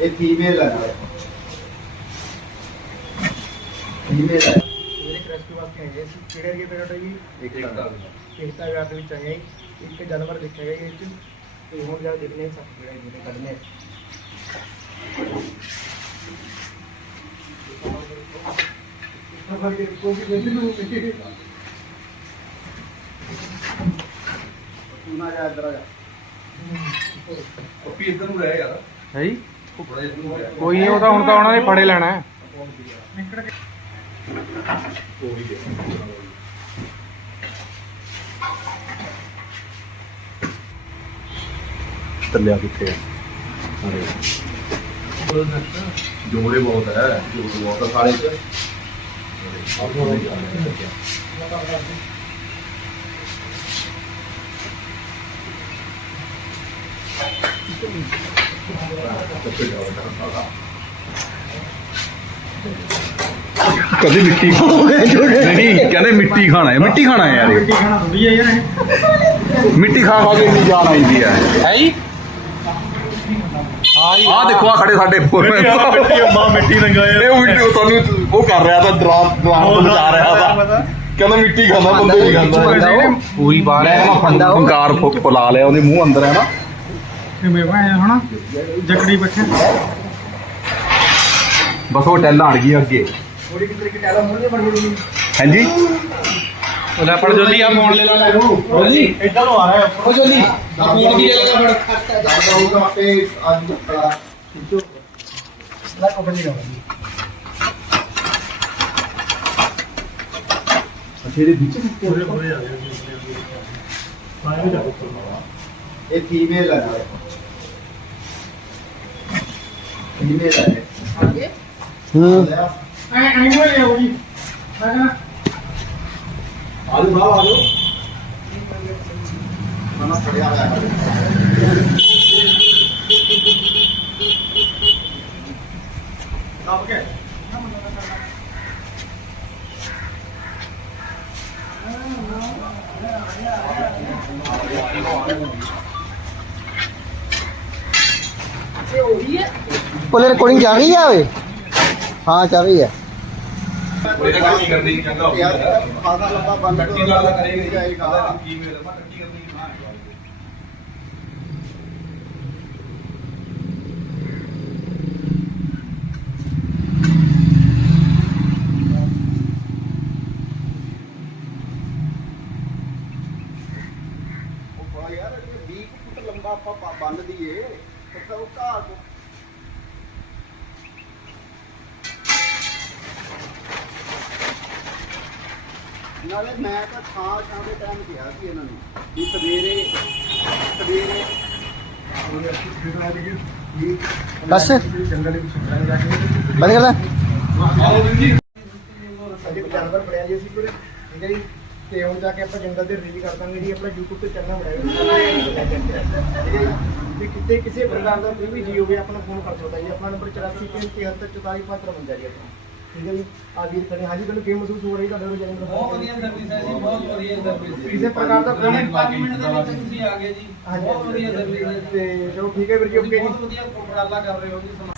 ਇਹ ਫੀਮੇਲ ਹੈ ਫੀਮੇਲ ਹੈ ਮੇਰੇ ਰੈਸਕਿਊ ਵਾਸਤੇ ਆਏ ਸੀ। ਕਿਹੜੇ ਏਰੀਆ ਤੇ ਤੁਹਾਡਾ ਜੀ? ਇੱਕ ਤਾਂ ਕਿਹਤਾ ਵਿਆਹ ਦੇ ਵਿੱਚ ਆਏ ਇੱਕ ਜਾਨਵਰ ਦੇਖਿਆ ਗਿਆ ਇਹ ਚ। ਤੇ ਹੁਣ ਜਾ ਦੇਖਨੇ ਸਭ ਜਿਹੜੇ ਜਿਹੜੇ ਕੱਢਨੇ ਤੂੰ ਨਾ ਜਾ ਇੱਧਰ ਆ ਜਾ। ਪੱਪੀ ਇੱਧਰ ਨੂੰ ਰਹਿ ਯਾਰ। ਹੈ? ਜੀ ਥੋੜਾ ਜਿਹਾ ਇੱਧਰ ਨੂੰ ਰਹਿ। ਕੋਈ ਨਹੀਂ ਉਹ ਤਾਂ ਹੁਣ ਤਾਂ ਉਹਨਾਂ ਨੇ ਫੜੇ ਲੈਣਾ ਹੈ। ਚੱਲਿਆ ਕਿੱਥੇ ਆ ਜੋੜੇ ਬਹੁਤ ਹੈ ਜੋੜੇ ਬਹੁਤ ਸਾਲੇ ਚ ਕਦੇ ਮਿੱਟੀ ਨਹੀਂ ਕਹਿੰਦੇ ਮਿੱਟੀ ਖਾਣਾ ਹੈ ਮਿੱਟੀ ਖਾਣਾ ਹੈ ਯਾਰ ਇਹ। ਖਾਣਾ ਥੋੜੀ ਹੈ ਯਾਰ ਇਹ। ਮਿੱਟੀ ਖਾ ਖਾ ਕੇ ਇੰਨੀ ਜਾਨ ਆਈਦੀ ਹੈ ਹੈ। ਜੀ ਹਾਂ ਜੀ? ਆਹ ਦੇਖੋ ਆ ਖੜੇ ਸਾਡੇ ਮਿੱਟੀ ਅੰਮਾ ਮਿੱਟੀ ਲੰਗਾਇਆ ਇਹ ਉਹ ਮਿੱਟੀ ਉਹ ਸਾਨੂੰ ਉਹ ਕਰ ਰਿਹਾ ਤਾਂ ਡਰਾ ਡਰਾ ਤੋਂ ਬਚਾ ਰਿਹਾ ਤਾਂ। ਕਹਿੰਦਾ ਮਿੱਟੀ ਖਾਂਦਾ ਬੰਦੇ ਨਹੀਂ ਖਾਂਦਾ। ਪੂਰੀ ਬਾਹਰ ਹੈ ਕਹਿੰਦਾ ਫੰਕਾਰ ਫੁ- ਫੁਲਾ ਲਿਆ ਉਹਦੇ ਮੂੰਹ ਅੰਦਰ ਹੈ ਨਾ। ਕਿਵੇਂ ਭਾਏ ਹਨਾ? ਜਕੜੀ ਬੱਚੇ। ਬਸ ਉਹ ਟੈਲਾਂ ਅੜ ਗਈ ਅੱਗੇ। ਥੋੜੀ ਕਿਤੇ ਕਿ ਟੈਲਾ ਮੁੰਡੇ ਬਣ ਗਈ ਹਾਂਜੀ ਉਹ ਲੈ ਪੜ ਜੋਲੀ ਆ ਫੋਨ ਲੈ ਲੈ ਜੋਲੀ ਇੱਦਾਂ ਨੂੰ ਆ ਰਿਹਾ। ਉਹ ਜੋਲੀ ਆ ਫੋਨ ਵੀ ਲੈ ਲੈ ਫੜ ਦਾਦਾ ਉਹ ਤਾਂ ਆਪੇ ਅੱਜ ਦਾ ਨਾ ਕੋਪਨ ਨਹੀਂ ਹੋਣੀ ਇਹਦੇ ਵਿੱਚ ਪੂਰੇ ਪੂਰੇ ਆ ਗਏ ਪਾਇਆ ਜਾ ਇਹ ਫੀਮੇਲ ਹੈ ਫੀਮੇਲ ਹੈ। ਹੂੰ। ਐ ਐ ਨੂੰ ਲੈ ਆਓ ਜੀ ਕਹਿੰਦਾ ਆਲੂ ਬਾਹਰ ਆਲੂ ਮਨਾ ਫੜਿਆ ਹੋਇਆ ਹੈ। ਦੱਬ ਕੇ। ਉਹਲੇ ਰਿਕਾਰਡਿੰਗ ਚੱਲ ਰਹੀ ਆ ਓਏ। ਹਾਂ ਚੱਲ ਰਹੀ ਚੰਗਾ ਯਾਰ ਇਹ 20 ਫੁੱਟ ਲੰਬਾ ਆਪਾਂ ਬੰਨ ਦਈਏ। ਨਾਲੇ ਮੈਂ ਤਾਂ ਛਾਂ ਛਾਂ ਦੇ ਟਾਈਮ ਕਿਹਾ ਸੀ ਇਹਨਾਂ ਨੂੰ ਵੀ ਸਵੇਰੇ ਸਵੇਰੇ ਬਸ ਜੰਗਲ ਵਿੱਚ ਸੁਣਦਾ ਜਾ ਕੇ ਬੰਦ ਕਰ ਲੈ ਸਾਡੇ ਕੋਲ ਜਾਨਵਰ ਬੜਿਆ ਜੀ ਅਸੀਂ ਪੂਰੇ ਠੀਕ ਹੈ ਜੀ। ਤੇ ਹੁਣ ਜਾ ਕੇ ਆਪਾਂ ਜੰਗਲ ਦੇ ਰਿਲੀਜ਼ ਕਰ ਦਾਂਗੇ ਜੀ। ਆਪਣਾ YouTube ਤੇ ਚੈਨਲ ਬਣਾਇਆ ਠੀਕ ਹੈ ਜੀ। ਤੇ ਕਿਤੇ ਕਿਸੇ ਪ੍ਰਕਾਰ ਦਾ ਕੋਈ ਵੀ ਜੀ ਹੋਵੇ ਆਪਣਾ ਫੋਨ ਕਰ ਸਕਦਾ ਜੀ। ਆਪਣਾ ਨੰਬਰ 8437744553 ਜੀ ਆਪਣਾ ਠੀਕ ਹੈ ਜੀ? ਆ ਵੀਰ ਖੜੇ ਹਾਂਜੀ ਤੁਹਾਨੂੰ ਕੀ ਮਹਿਸੂਸ ਹੋ ਰਹੀ ਤੁਹਾਡੇ ਜਨਮ ਦਿਨ ਬਹੁਤ ਵਧੀਆ ਸਰਵਿਸ ਹੈ ਜੀ ਬਹੁਤ ਵਧੀਆ ਸਰਵਿਸ ਹੈ ਕਿਸੇ ਪ੍ਰਕਾਰ ਦਾ ਕੋਈ 5 ਮਿੰਟ ਦੇ ਵਿੱਚ ਤੁਸੀਂ ਆ ਗਏ ਜੀ। ਬਹੁਤ ਵਧੀਆ ਸਰਵਿਸ ਹੈ ਤੇ ਚਲੋ ਠੀਕ ਹੈ ਵੀਰ ਜੀ ਓਕੇ ਜੀ। ਬਹੁਤ ਵਧੀਆ ਉਪਰਾਲਾ ਕਰ ਰਹੇ ਹੋ ਜੀ